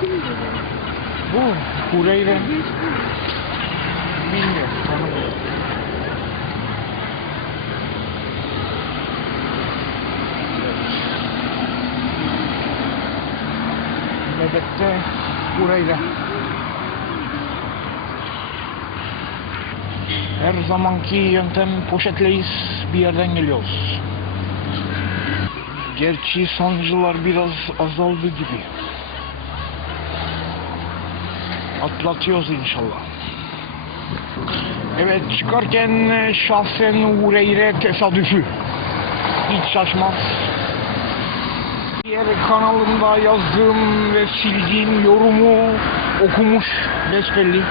Bu Hureyre. Bilmiyorum. Nöbette Hureyre. Her zamanki yöntem poşetleyiz bir yerden geliyoruz. Gerçi sancılar biraz azaldı gibi. Atlatıyoruz inşallah. Evet çıkarken e, şahsen Hureyre tesadüfü. Hiç şaşmaz. Diğer kanalımda yazdığım ve sildiğim yorumu okumuş besbelli.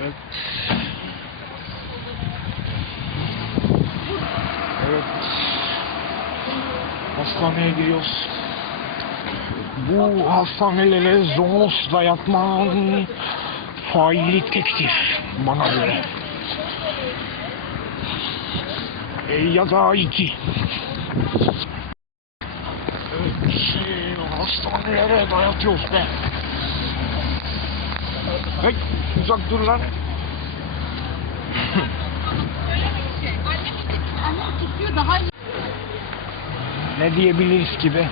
Evet. Evet. Hastaneye giriyoruz. Bu hastanelere zonos dayatmanın faili tektir bana göre. E, ya da iki. Evet, şey, hastanelere dayatıyoruz be. Hey, uzak dur lan. Ne diyebiliriz ki be?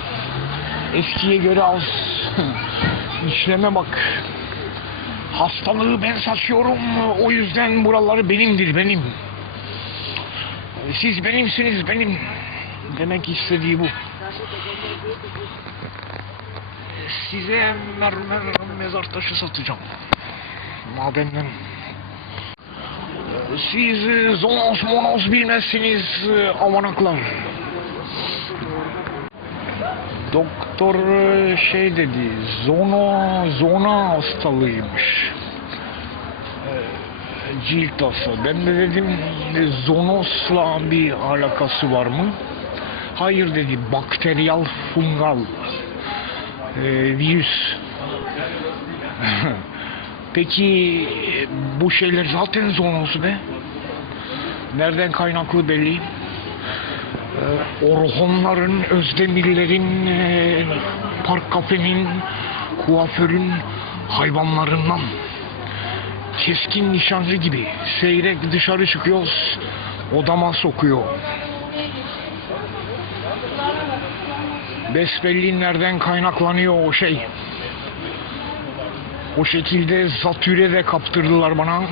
Eskiye göre az. İşleme bak. Hastalığı ben saçıyorum. O yüzden buraları benimdir benim. Siz benimsiniz benim. Demek istediği bu. Size mermer mezar taşı satacağım. Madenden. Siz zonos monos bilmezsiniz amanaklar. Doktor e, şey dedi, zono, zona hastalığıymış. E, Cilt hastası. Ben de dedim zonosla bir alakası var mı? Hayır dedi, bakteriyal fungal e, virüs. Peki e, bu şeyler zaten zoonoz be. Nereden kaynaklı belli. Orhonların, Özdemirlerin, e, park kafenin, kuaförün hayvanlarından. Keskin nişancı gibi seyrek dışarı çıkıyoruz, odama sokuyor. Besbelli nereden kaynaklanıyor o şey. O şekilde zatüre de kaptırdılar bana.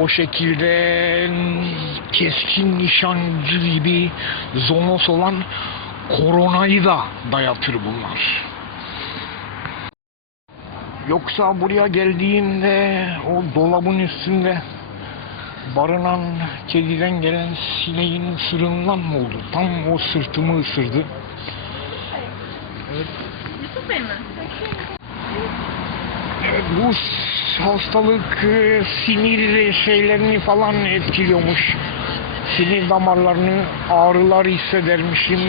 O şekilde keskin nişancı gibi zonos olan koronayı da dayatır bunlar. Yoksa buraya geldiğimde o dolabın üstünde barınan kediden gelen sineğin sırrından mı oldu? Tam o sırtımı ısırdı. Yusuf Bey mi? Bu hastalık e, sinir şeylerini falan etkiliyormuş. Sinir damarlarını ağrılar hissedermişim.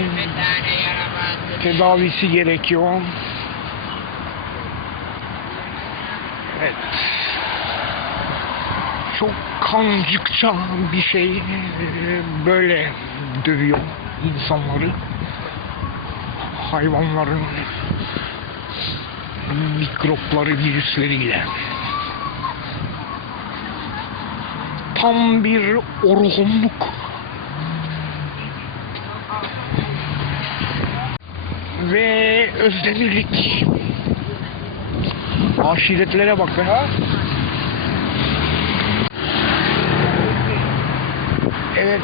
Tedavisi gerekiyor. Evet. Çok kancıkça bir şey e, böyle dövüyor insanları. Hayvanların mikropları, virüsleriyle. Tam bir orhunluk. Ve özdemirlik. Aşiretlere bak be. Evet,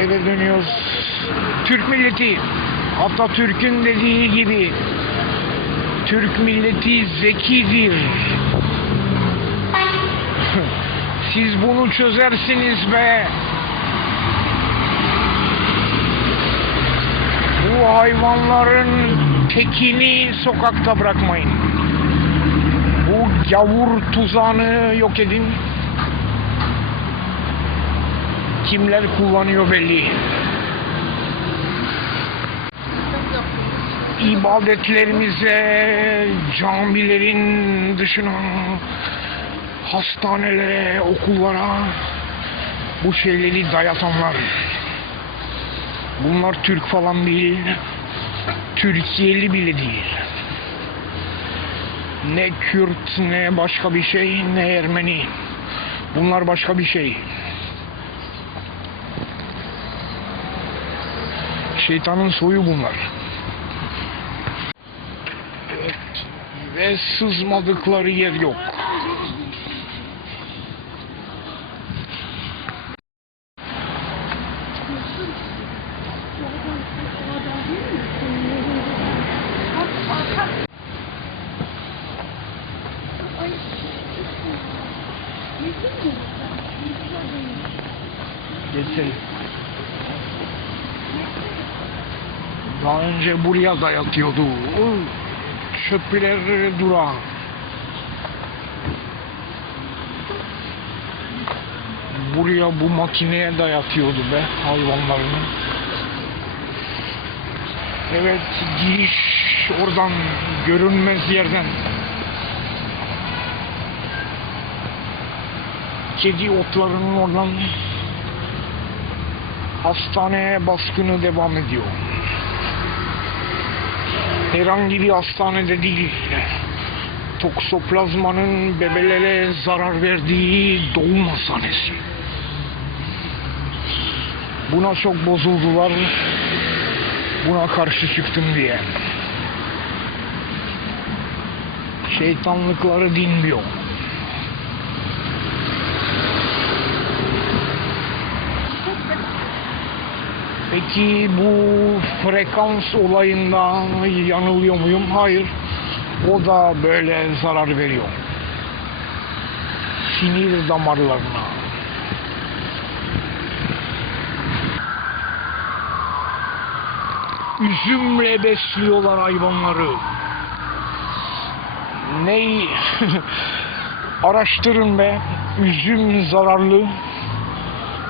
eve dönüyoruz. Türk milleti, Atatürk'ün dediği gibi, Türk milleti zekidir. Siz bunu çözersiniz be. Bu hayvanların tekini sokakta bırakmayın. Bu gavur tuzağını yok edin. Kimler kullanıyor belli. İbadetlerimize, camilerin dışına, hastanelere, okullara bu şeyleri dayatanlar. Bunlar Türk falan değil, Türkiye'li bile değil. Ne Kürt, ne başka bir şey, ne Ermeni. Bunlar başka bir şey. Şeytanın soyu bunlar. Evet. Ve sızmadıkları yer yok. Geçelim. Daha önce buraya dayatıyordu. O Çöpler durağı. Buraya bu makineye dayatıyordu be hayvanlarını. Evet giriş oradan görünmez yerden. Kedi otlarının oradan hastaneye baskını devam ediyor. Herhangi bir hastanede değil. Toksoplazmanın bebelere zarar verdiği doğum hastanesi. Buna çok bozuldular. Buna karşı çıktım diye. Şeytanlıkları dinmiyor. Peki bu frekans olayında yanılıyor muyum? Hayır. O da böyle zarar veriyor. Sinir damarlarına. Üzümle besliyorlar hayvanları. Ney? Araştırın be. Üzüm zararlı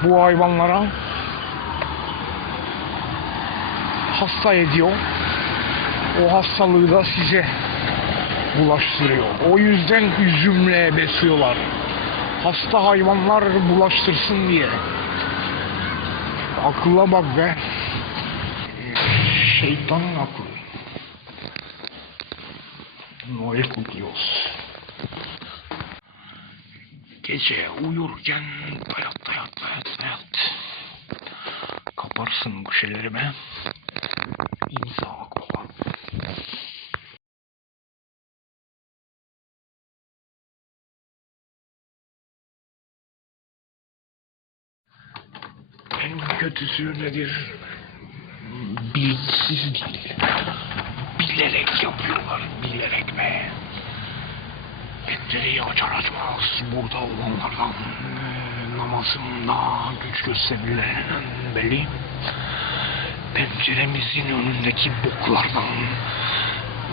bu hayvanlara. Hasta ediyor. O hastalığı da size bulaştırıyor. O yüzden üzümle besliyorlar. Hasta hayvanlar bulaştırsın diye. Akılla bak be. Şeytanın aklı. Noel kutluyoruz. Gece uyurken dayat dayat dayat dayat. Kaparsın bu şeyleri be. İmza baba. En kötüsü nedir? Bilgisiz değil. Bilerek yapıyorlar, bilerek be. Pencereyi açar açmaz burada olanlardan namazımda güç gösterilen belli penceremizin önündeki boklardan,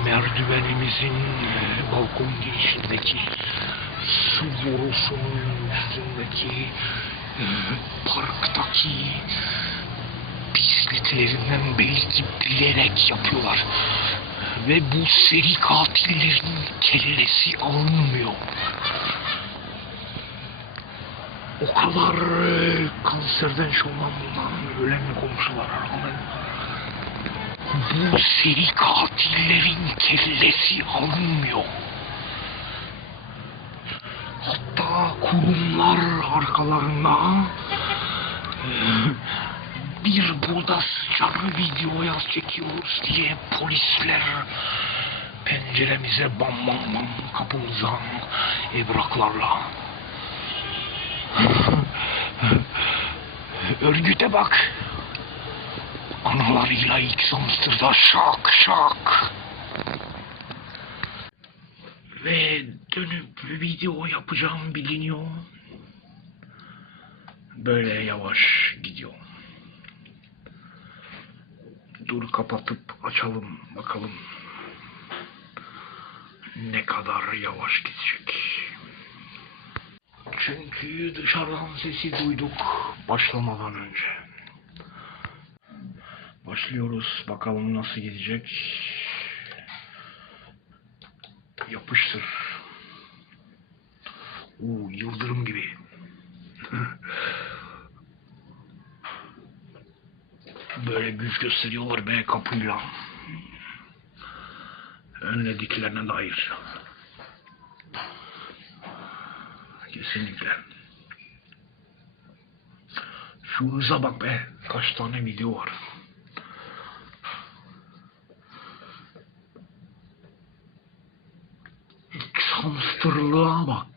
merdivenimizin balkon girişindeki su borusunun üstündeki e, parktaki pisliklerinden belki bilerek yapıyorlar. Ve bu seri katillerin kellesi alınmıyor. O kadar kanserden şundan bundan ölen komşulara rağmen bu seri katillerin kellesi alınmıyor. Hatta kurumlar arkalarına bir burada sıçarı videoya çekiyoruz diye polisler penceremize bam bam bam kapımıza evraklarla örgüte bak. Analarıyla ilk samstırda şak şak. Ve dönüp video yapacağım biliniyor. Böyle yavaş gidiyor. Dur kapatıp açalım bakalım. Ne kadar yavaş gidecek. Çünkü dışarıdan sesi duyduk başlamadan önce. Başlıyoruz bakalım nasıl gidecek. Yapıştır. Oo, yıldırım gibi. Böyle güç gösteriyorlar be kapıyla. Önlediklerine dair. Kesinlikle. Şu hıza bak be. Kaç tane video var. Hamsterlığa bak.